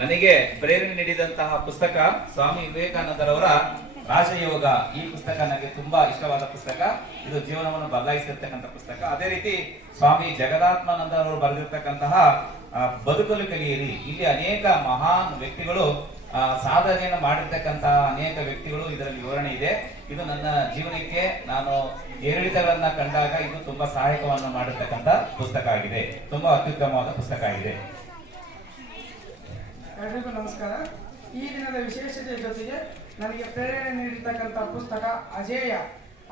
ನನಗೆ ಪ್ರೇರಣೆ ನೀಡಿದಂತಹ ಪುಸ್ತಕ ಸ್ವಾಮಿ ವಿವೇಕಾನಂದರವರ ರಾಜಯೋಗ. ಈ ಪುಸ್ತಕ ನನಗೆ ತುಂಬಾ ಇಷ್ಟವಾದ ಪುಸ್ತಕ. ಇದು ಜೀವನವನ್ನು ಬದಲಾಯಿಸಿರ್ತಕ್ಕಂಥ ಪುಸ್ತಕ. ಅದೇ ರೀತಿ ಸ್ವಾಮಿ ಜಗದಾತ್ಮಾನಂದರವರು ಬರೆದಿರ್ತಕ್ಕಂತಹ ಬದುಕಲು ಕಲಿಯಿರಿ. ಇಲ್ಲಿ ಅನೇಕ ಮಹಾನ್ ವ್ಯಕ್ತಿಗಳು ಸಾಧನೆಯನ್ನು ಮಾಡಿರ್ತಕ್ಕಂತಹ ಅನೇಕ ವ್ಯಕ್ತಿಗಳು ಇದರಲ್ಲಿ ವಿವರಣೆ ಇದೆ. ಇದು ನನ್ನ ಜೀವನಕ್ಕೆ ನಾನು ಏರಿಳಿತಗಳನ್ನ ಕಂಡಾಗ ಇದು ತುಂಬಾ ಸಹಾಯಕವನ್ನು ಮಾಡಿರ್ತಕ್ಕಂಥ ಪುಸ್ತಕ ಆಗಿದೆ. ತುಂಬಾ ಅತ್ಯುತ್ತಮವಾದ ಪುಸ್ತಕ ಆಗಿದೆ. ಎಲ್ರಿಗೂ ನಮಸ್ಕಾರ. ಈ ದಿನದ ವಿಶೇಷತೆ ಜೊತೆಗೆ ನನಗೆ ಪ್ರೇರಣೆ ನೀಡಿರ್ತಕ್ಕಂಥ ಪುಸ್ತಕ ಅಜೇಯ.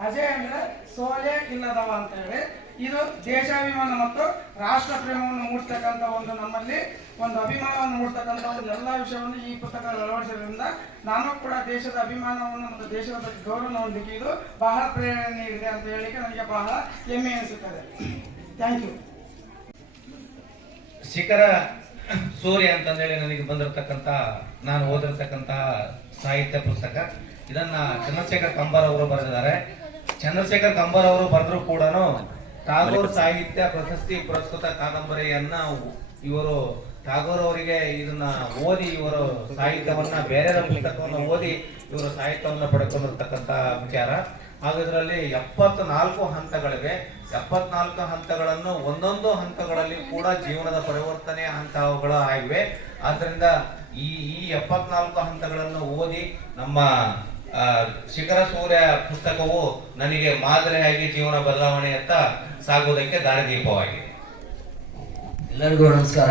ಅಜೇಯ ಅಂದರೆ ಸೋಲೆ ಇಲ್ಲದವ ಅಂತ ಹೇಳಿ. ಇದು ದೇಶಾಭಿಮಾನ ಮತ್ತು ರಾಷ್ಟ್ರ ಪ್ರೇಮವನ್ನು ಮೂಡಿಸ್ತಕ್ಕಂಥ ಒಂದು ನಮ್ಮಲ್ಲಿ ಒಂದು ಅಭಿಮಾನವನ್ನು ಮೂಡಿಸ್ತಕ್ಕಂಥ ಒಂದು ಎಲ್ಲ ವಿಷಯವನ್ನು ಈ ಪುಸ್ತಕ ಅಳವಡಿಸೋದ್ರಿಂದ ನಾನು ಕೂಡ ದೇಶದ ಅಭಿಮಾನವನ್ನು ಮತ್ತು ದೇಶದ ಬಗ್ಗೆ ಗೌರವವನ್ನು ಇದು ಬಹಳ ಪ್ರೇರಣೆ ನೀಡಿದೆ ಅಂತ ಹೇಳಿಕೆ ನನಗೆ ಬಹಳ ಹೆಮ್ಮೆ ಅನಿಸುತ್ತದೆ. ಥ್ಯಾಂಕ್ ಯು ಶಿಖರ ಸೂರ್ಯ ಅಂತಂದೇಳಿ ನನಗೆ ಬಂದಿರತಕ್ಕಂತ, ನಾನು ಓದಿರ್ತಕ್ಕಂತ ಸಾಹಿತ್ಯ ಪುಸ್ತಕ. ಇದನ್ನ ಚಂದ್ರಶೇಖರ್ ಕಂಬಾರ್ ಅವರು ಬರೆದಿದ್ದಾರೆ. ಚಂದ್ರಶೇಖರ್ ಕಂಬಾರ್ ಅವರು ಬರೆದ್ರು ಕೂಡ ಟಾಗೋರ್ ಸಾಹಿತ್ಯ ಪ್ರಶಸ್ತಿ ಪುರಸ್ಕೃತ ಕಾದಂಬರಿಯನ್ನ ಇವರು, ಟಾಗೋರ್ ಅವರಿಗೆ ಇದನ್ನ ಓದಿ ಇವರು ಸಾಹಿತ್ಯವನ್ನ ಬೇರೆ ಪುಸ್ತಕವನ್ನು ಓದಿ ಇವರು ಸಾಹಿತ್ಯವನ್ನು ಪಡ್ಕೊಂಡಿರ್ತಕ್ಕಂತ ವಿಚಾರ. ಹಾಗೂ ಇದರಲ್ಲಿ ಎಪ್ಪತ್ನಾಲ್ಕು ಹಂತಗಳಿವೆ. ಎಪ್ಪತ್ನಾಲ್ಕು ಹಂತಗಳನ್ನು ಒಂದೊಂದು ಹಂತಗಳಲ್ಲಿ ಕೂಡ ಜೀವನದ ಪರಿವರ್ತನೆ ಹಂತಗಳು ಆಗಿವೆ. ಆದ್ರಿಂದ ಈ ಈ ಎಪ್ಪತ್ನಾಲ್ಕು ಹಂತಗಳನ್ನು ಓದಿ ನಮ್ಮ ಶಿಖರ ಸೂರ್ಯ ಪುಸ್ತಕವು ನನಗೆ ಮಾದರಿಯಾಗಿ ಜೀವನ ಬದಲಾವಣೆಯತ್ತ ಸಾಗುವುದಕ್ಕೆ ದಾರಿದೀಪವಾಗಿದೆ. ಎಲ್ಲರಿಗೂ ನಮಸ್ಕಾರ.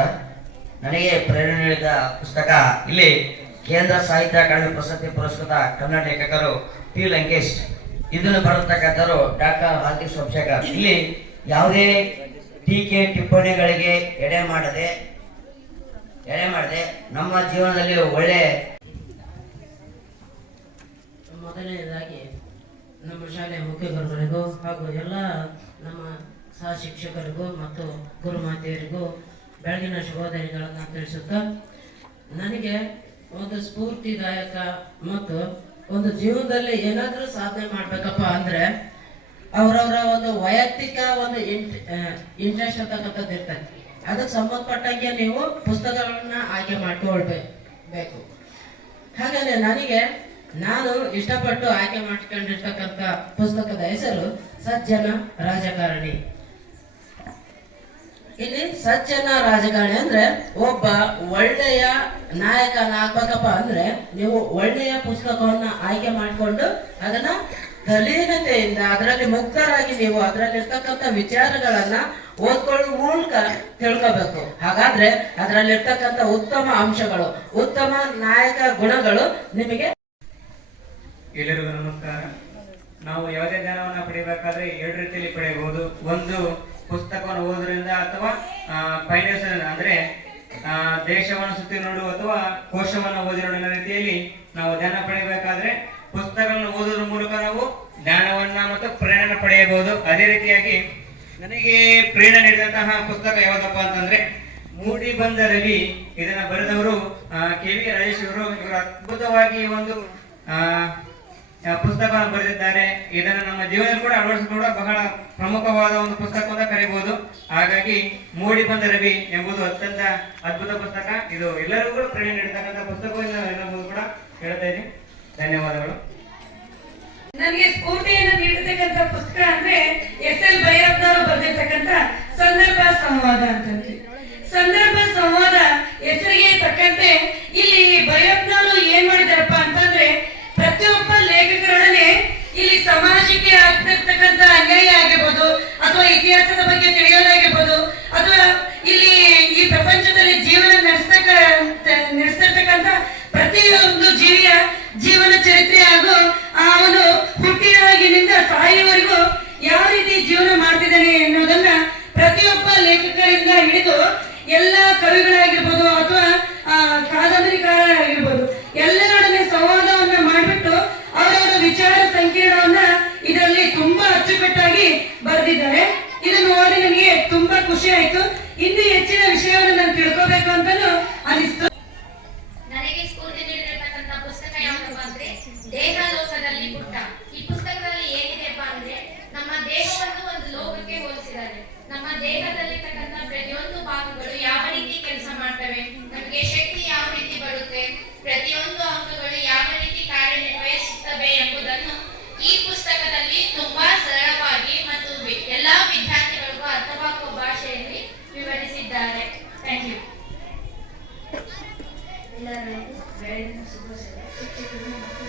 ನನಗೆ ಪ್ರೇರಣೆ ನೀಡಿದ ಪುಸ್ತಕ ಇಲ್ಲಿ ಕೇಂದ್ರ ಸಾಹಿತ್ಯ ಅಕಾಡೆಮಿ ಪ್ರಶಸ್ತಿ ಪುರಸ್ಕೃತ ಕನ್ನಡ ಲೇಖಕರು ಪಿ ಲಂಕೇಶ್. ಇದನ್ನು ಬರೆದತಕ್ಕಂಥವರು ಡಾಕ್ಟರ್ ಹಾರ್ದಿಕ್ ಸೋಮಶೇಖರ್ ಇಲ್ಲಿ ಯಾವುದೇ ಟೀಕೆ ಟಿಪ್ಪಣಿಗಳಿಗೆ ಎಡೆ ಮಾಡದೆ ಎಡೆ ಮಾಡದೆ ನಮ್ಮ ಜೀವನದಲ್ಲಿ ಒಳ್ಳೆ ಮೊದಲನೇದಾಗಿ ನಮ್ಮ ಶಾಲೆಯ ಮುಖ್ಯ ಗುರುಗಳಿಗೂ ಹಾಗೂ ಎಲ್ಲ ನಮ್ಮ ಸಹ ಶಿಕ್ಷಕರಿಗೂ ಮತ್ತು ಗುರುಮಾತೆಯರಿಗೂ ಬೆಳಗಿನ ಶುಭೋದಯಗಳನ್ನು ತಿಳಿಸುತ್ತಾ, ನನಗೆ ಒಂದು ಸ್ಫೂರ್ತಿದಾಯಕ ಮತ್ತು ಒಂದು ಜೀವನದಲ್ಲಿ ಏನಾದರೂ ಸಾಧನೆ ಮಾಡ್ಬೇಕಪ್ಪ ಅಂದ್ರೆ ಅವರವರ ಒಂದು ವೈಯಕ್ತಿಕ ಒಂದು ಇಂಟ್ರೆಸ್ಟ್ ಅಂತಕ್ಕಂಥದ್ದು ಇರ್ತದೆ. ಅದಕ್ಕೆ ಸಂಬಂಧಪಟ್ಟಂಗೆ ನೀವು ಪುಸ್ತಕಗಳನ್ನ ಆಯ್ಕೆ ಮಾಡ್ಕೊಳ್ಬೇಕು. ಬೇಕು ಹಾಗಾದ್ರೆ ನನಗೆ ನಾನು ಇಷ್ಟಪಟ್ಟು ಆಯ್ಕೆ ಮಾಡ್ಕೊಂಡಿರ್ತಕ್ಕಂಥ ಪುಸ್ತಕದ ಹೆಸರು ಸಜ್ಜನ ರಾಜಕಾರಣಿ. ಇಲ್ಲಿ ಸಜ್ಜನ ರಾಜಕಾರಣಿ ಅಂದ್ರೆ ಒಬ್ಬ ಒಳ್ಳೆಯ ನಾಯಕನಾಗ್ಬೇಕಪ್ಪ ಅಂದ್ರೆ ನೀವು ಒಳ್ಳೆಯ ಪುಸ್ತಕವನ್ನ ಆಯ್ಕೆ ಮಾಡಿಕೊಂಡು ಅದನ್ನ ತಲೀನತೆಯಿಂದ ಅದರಲ್ಲಿ ಮುಕ್ತರಾಗಿ ನೀವು ಅದರಲ್ಲಿ ಇರ್ತಕ್ಕಂಥ ವಿಚಾರಗಳನ್ನ ಓದ್ಕೊಳ್ಳುವ ಮೂಲಕ ತಿಳ್ಕೋಬೇಕು. ಹಾಗಾದ್ರೆ ಅದರಲ್ಲಿರ್ತಕ್ಕಂಥ ಉತ್ತಮ ಅಂಶಗಳು, ಉತ್ತಮ ನಾಯಕ ಗುಣಗಳು ನಿಮಗೆ ಎಲ್ಲರಿಗೂ ನಮಸ್ಕಾರ. ನಾವು ಯಾವುದೇ ಜ್ಞಾನವನ್ನ ಪಡಿಬೇಕಾದ್ರೆ ಎರಡು ರೀತಿಯಲ್ಲಿ ಪಡೆಯಬಹುದು. ಒಂದು ಪುಸ್ತಕವನ್ನು ಓದೋದ್ರಿಂದ ಅಥವಾ ಫೈನಾನ್ಸ್ ಅಂದ್ರೆ ದೇಶವನ್ನು ಸುತ್ತಿ ನೋಡು ಅಥವಾ ಕೋಶವನ್ನು ಓದಿ ನೋಡುವ ರೀತಿಯಲ್ಲಿ ನಾವು ಧ್ಯಾನ ಪಡೆಯಬೇಕಾದ್ರೆ ಪುಸ್ತಕಗಳನ್ನು ಓದೋದ್ರ ಮೂಲಕ ನಾವು ಜ್ಞಾನವನ್ನ ಮತ್ತು ಪ್ರೇರಣೆ ಪಡೆಯಬಹುದು. ಅದೇ ರೀತಿಯಾಗಿ ನನಗೆ ಪ್ರೇರಣೆ ನೀಡಿದಂತಹ ಪುಸ್ತಕ ಯಾವುದಪ್ಪ ಅಂತಂದ್ರೆ, ಮೂಡಿ ಬಂದ ರವಿ ಇದನ್ನ ಬರೆದವರು ಕೆ ವಿ ರಾಜೇಶ್ ಅವರು. ಇವರು ಅದ್ಭುತವಾಗಿ ಒಂದು ಪುಸ್ತಕವನ್ನು ಬರೆದಿದ್ದಾರೆ. ಇದನ್ನು ನಮ್ಮ ಜೀವನದಲ್ಲಿ ಕೂಡ ಅಳವಡಿಸಿಕೊಂಡು ಬಹಳ ಪ್ರಮುಖವಾದ ಒಂದು ಪುಸ್ತಕ ಅಂತ ಕರೀಬಹುದು ಹಾಗಾಗಿ ಮೂಡಿ ಬಂದ ರವಿ ಎಂಬುದು ಅತ್ಯಂತ ಅದ್ಭುತ ಪುಸ್ತಕ. ಇದು ಎಲ್ಲರಿಗೂ ಕೂಡ ಪ್ರೇರಣೆ ನೀಡತಕ್ಕಂಥ ಪುಸ್ತಕ ಎನ್ನುವುದು ಕೂಡ ಹೇಳ್ತಾ ಇದ್ದೀನಿ. ಧನ್ಯವಾದಗಳು. ನನಗೆ ಸ್ಫೂರ್ತಿಯನ್ನು ನೀಡತಕ್ಕಂಥ ಪುಸ್ತಕ ಅಂದ್ರೆ ಎಸ್ ಎಲ್ ಭೈರಪ್ಪನವರು ಬರೆದಿರ್ತಕ್ಕಂಥ ಸಂದರ್ಭ ಸಂವಾದ ಅಂತಂದ್ರೆ. ಸಂದರ್ಭ ಸಂವಾದ ಹೆಸರಿಗೆ ತಕ್ಕಂತೆ ಅನ್ಯಾಯ ಆಗಿರ್ಬೋದು ಅಥವಾ ಇತಿಹಾಸದ ಬಗ್ಗೆ ತಿಳಿಯೋದಾಗಿರ್ಬೋದು ಅಥವಾ ಇಲ್ಲಿ ಈ ಪ್ರಪಂಚದಲ್ಲಿ ಜೀವನ ನಡೆಸ್ತಕ್ಕ ನಡೆಸ್ತಿರ್ತಕ್ಕಂಥ ಪ್ರತಿಯೊಂದು ಜೀವಿಯ ಜೀವನ ಚರಿತ್ರೆ ಹಾಗೂ ಅವನು ಹುಟ್ಟಿದಾಗಿನಿಂದ ಸಾಯುವವರೆಗೂ ಯಾವ ರೀತಿ ಜೀವನ ಮಾಡ್ತಿದ್ದಾನೆ ಅನ್ನೋದನ್ನ ಪ್ರತಿಯೊಬ್ಬ ಲೇಖಕರಿಂದ ಹಿಡಿದು ಎಲ್ಲ ಕವಿಗಳಾಗಿರ್ಬೋದು ಅಥವಾ ಆ, ಕಾದಂಬರಿಕಾರರಾಗಿರ್ಬೋದು ದೇಹದಲ್ಲಿರ್ತಕ್ಕಂಥ ಪ್ರತಿಯೊಂದು ಭಾಗಗಳು ಯಾವ ರೀತಿ ಕೆಲಸ ಮಾಡ್ತವೆ, ನಮಗೆ ಶಕ್ತಿ ಯಾವ ರೀತಿ ಬರುತ್ತೆ, ಪ್ರತಿಯೊಂದು ಅಂಗಗಳು ಯಾವ ರೀತಿ ಕಾರ್ಯನಿರ್ವಹಿಸುತ್ತವೆ ಎಂಬುದನ್ನು ಈ ಪುಸ್ತಕದಲ್ಲಿ ತುಂಬಾ ಸರಳವಾಗಿ ಮತ್ತು ಎಲ್ಲಾ ವಿದ್ಯಾರ್ಥಿಗಳಿಗೂ ಅರ್ಥವಾಗುವ ಭಾಷೆಯಲ್ಲಿ ವಿವರಿಸಿದ್ದಾರೆ. Thank you. ಎಲ್ಲರಿಗೂ ಶಿಕ್ಷಕರು ಮತ್ತು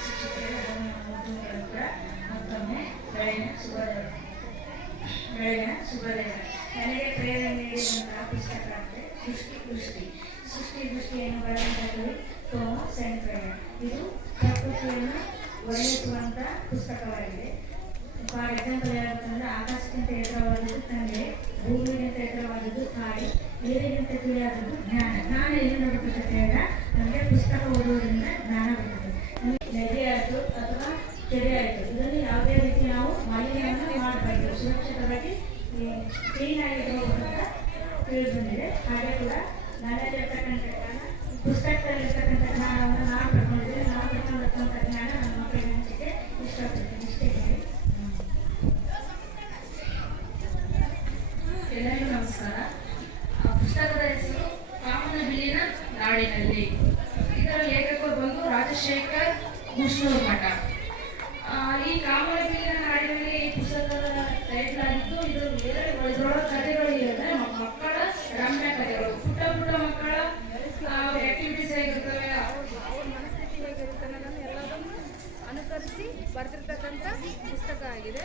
ಮತ್ತೊಮ್ಮೆ ಬೆಳಗಿನ ಶುಭೋದಯ. ಬೆಳಗಿನ ಶುಭೋದಯ. ನನಗೆ ಪ್ರೇರಣೆ ನೀಡಿದಂತಹ ಪುಸ್ತಕ ಅಂದರೆ ಸೃಷ್ಟಿ ದೃಷ್ಟಿ ಸೃಷ್ಟಿ ದೃಷ್ಟಿಯನ್ನು ಸೆಂಟ್ರಯ್ಯ ಇದು ಪ್ರಕೃತಿಯನ್ನು ಒಳ್ಳೆಸುವಂಥ ಪುಸ್ತಕವಾಗಿದೆ. ಫಾರ್ ಎಕ್ಸಾಂಪಲ್ ಹೇಳ್ಬೇಕಂದ್ರೆ ಆಕಾಶಕ್ಕಿಂತ ಎತ್ತರವಾದದ್ದು ತಂದೆ, ಭೂಮಿಗಿಂತ ಎತ್ತರವಾದದ್ದು ತಾಯಿ, ನೀರಿಗಿಂತ ಜ್ಞಾನ. ಜ್ಞಾನ ಬರ್ತದೆ ಅಂತ ಹೇಳಿದ್ರೆ ನಮಗೆ ಪುಸ್ತಕ ಓದುವುದರಿಂದ ಜ್ಞಾನ ಬರ್ತದೆ ನಮಗೆ ನದಿ ಆಯಿತು ಅಥವಾ ಕೆರೆ ಆಯಿತು ಇದನ್ನು ಯಾವುದೇ ರೀತಿ ನಾವು ಮಾಲಿನ್ಯವನ್ನು ಮಾಡಬಾರ್ದು ಸುರಕ್ಷಿತವಾಗಿ ಕ್ಲೀನ್ ಆಗಿರಬೇಕು ಅಂತ ತಿಳಿದು ಬಂದಿದೆ ಹಾಗೆ ಕೂಡ ನನ್ನಲ್ಲಿರ್ತಕ್ಕಂಥ ಜ್ಞಾನ ಪುಸ್ತಕದಲ್ಲಿರ್ತಕ್ಕಂಥ ಜ್ಞಾನವನ್ನು ನಾವು ಪಡ್ಕೊಂಡಿದ್ದೇವೆ ನಾವು ಪಡ್ಕೊಂಡಿರ್ತಕ್ಕಂಥ ಜ್ಞಾನ ನನ್ನ ಮಕ್ಕಳಿಗೆ ಹಂಚಕ್ಕೆ ಇಷ್ಟಪಡ್ತೀನಿ ಇಷ್ಟೇ ಹೇಳಿ ಎಲ್ಲರಿಗೂ ನಮಸ್ಕಾರ ಆ ಪುಸ್ತಕದ ಹೆಸರು ಕಾಮನಬಿಲ್ಲಿನ ನಾಡಿನಲ್ಲಿ ಇದರ ಲೇಖಕರು ಬಂದು ರಾಜಶೇಖರ್ ಮುಷ್ಣೂರು ಮಠ ಈ ಕಾಮನಬಿಲ್ಲಿನ ನಾಡಿನಲ್ಲಿ ಈ ಪುಸ್ತಕದ ಟೈಟ್ಲ್ ಆಗಿದ್ದು ಇದು ಇದರೊಳಗೆ ಕಥೆಗಳು ಇರುತ್ತೆ ಮಕ್ಕಳ ರಮ್ಯ ಕಥೆಗಳು. ಪುಟ್ಟ ಪುಟ್ಟ ಮಕ್ಕಳ ಆಕ್ಟಿವಿಟೀಸ್ ಆಗಿರ್ತವೆ ಅನುಕರಿಸಿ ಬರೆದಿರ್ತಕ್ಕಂಥ ಪುಸ್ತಕ ಆಗಿದೆ.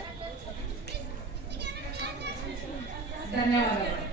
ಧನ್ಯವಾದಗಳು.